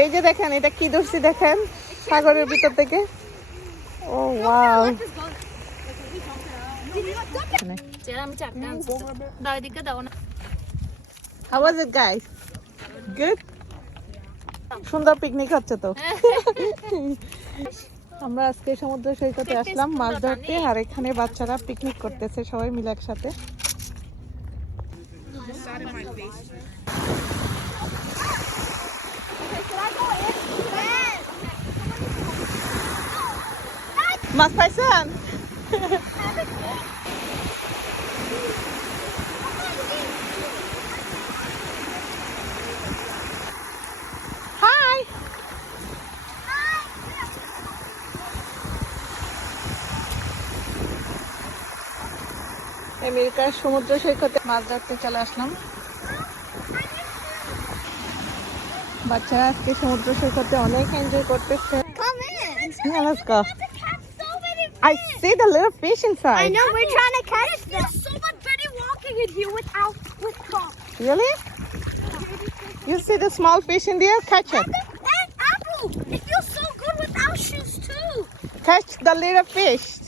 এই যে দেখেন, এটা কি ধরছি দেখেন? সাগরের ভিতর থেকে। ও ওয়াও How was? সুন্দর পিকনিক হচ্ছে তো। আমরা আজকে সমুদ্র সৈকতে আসলাম, মাছ ধরতে, আর এখানে বাচ্চারা পিকনিক করতেছে, সবাই মিলে একসাথে। মাছ পাইছেন? আমেরিকার সমুদ্র সৈকতে মাছ ধরতে চলে আসলাম। বাচ্চারা আজকে সমুদ্র সৈকতে অনেক এনজয় করতেছে। I see the little fish inside. I know we're trying to catch them. It feels so much better walking in here without with Tom. Really? You see the small fish in there? Catch it. And, the, and Apple, it feels so good without shoes too. Catch the little fish.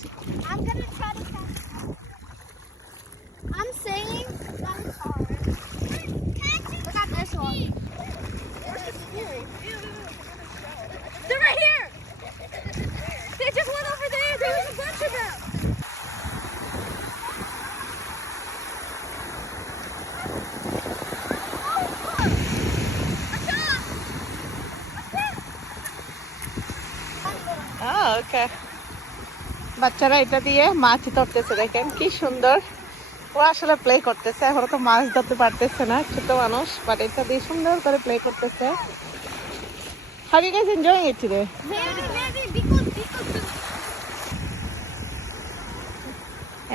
বাচ্চারা এটা দিয়ে মাছ ধরতেছে, দেখেন কি সুন্দর। ও আসলে play করতেছে, এখন তো মাছ ধরতে পারতেছে না, ছোট মানুষ বাট এটা দিয়ে সুন্দর করে প্লে করতেছে। How are you guys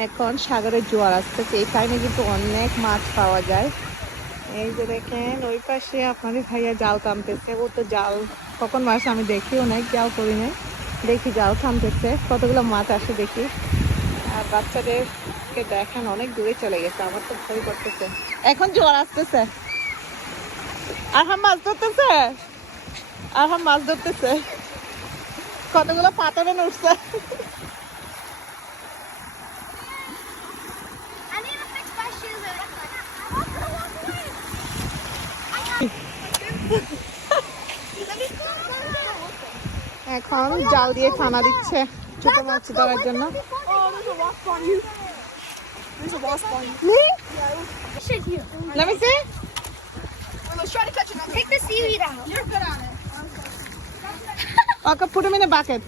এখন সাগরের জোয়ার আসতেছে, এই টাইমে কিন্তু অনেক মাছ পাওয়া যায়। এই যে দেখেন, ওই পাশে আপনাদের ভাইয়া জাল টানতেছে, ও তো জাল, কখন মাছ আমি দেখিও নাই জাল করি নাই। দেখি জাল থামতেছে কতগুলো মাছ আসে দেখি। আর বাচ্চাদেরকে দেখেন অনেক দূরে চলে গেছে, আমার তো ভয় করতেছে। এখন জোয়ার আসতেছে। আহাম মাছ ধরতেছে। আরহাম মাছ ধরতেছে। কতগুলো পাতা উঠছে। এখন জাল দিয়ে খানা দিচ্ছে ছোট মাছ ধরার জন্য। ওকে পুরো বাকেট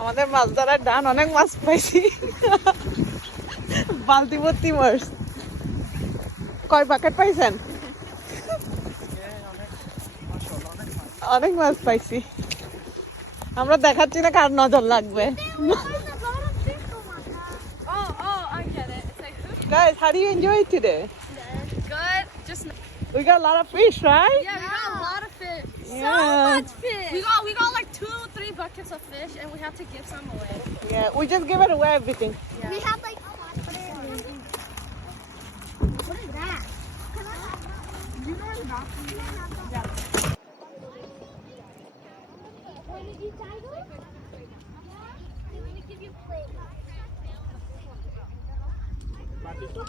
আমাদের মাছ ধরার ডান, অনেক মাছ পাইছি। বালতি ভর্তি মাছ। কয় বাকেট পাইছেন? অনেক মাছ পাইছি আমরা দেখাচ্ছি না কার নজর লাগবে Oh, oh, I get it. It's like, Guys, how do you enjoy it today? good. Just, We got a lot of fish, right? yeah, we got a lot of fish. Yeah. fish. We got, we got like two, three buckets of fish, and we have to give some away. Yeah, we just give it away everything. We have like. What is that? You know where the bathroom is? Yeah. Parti çok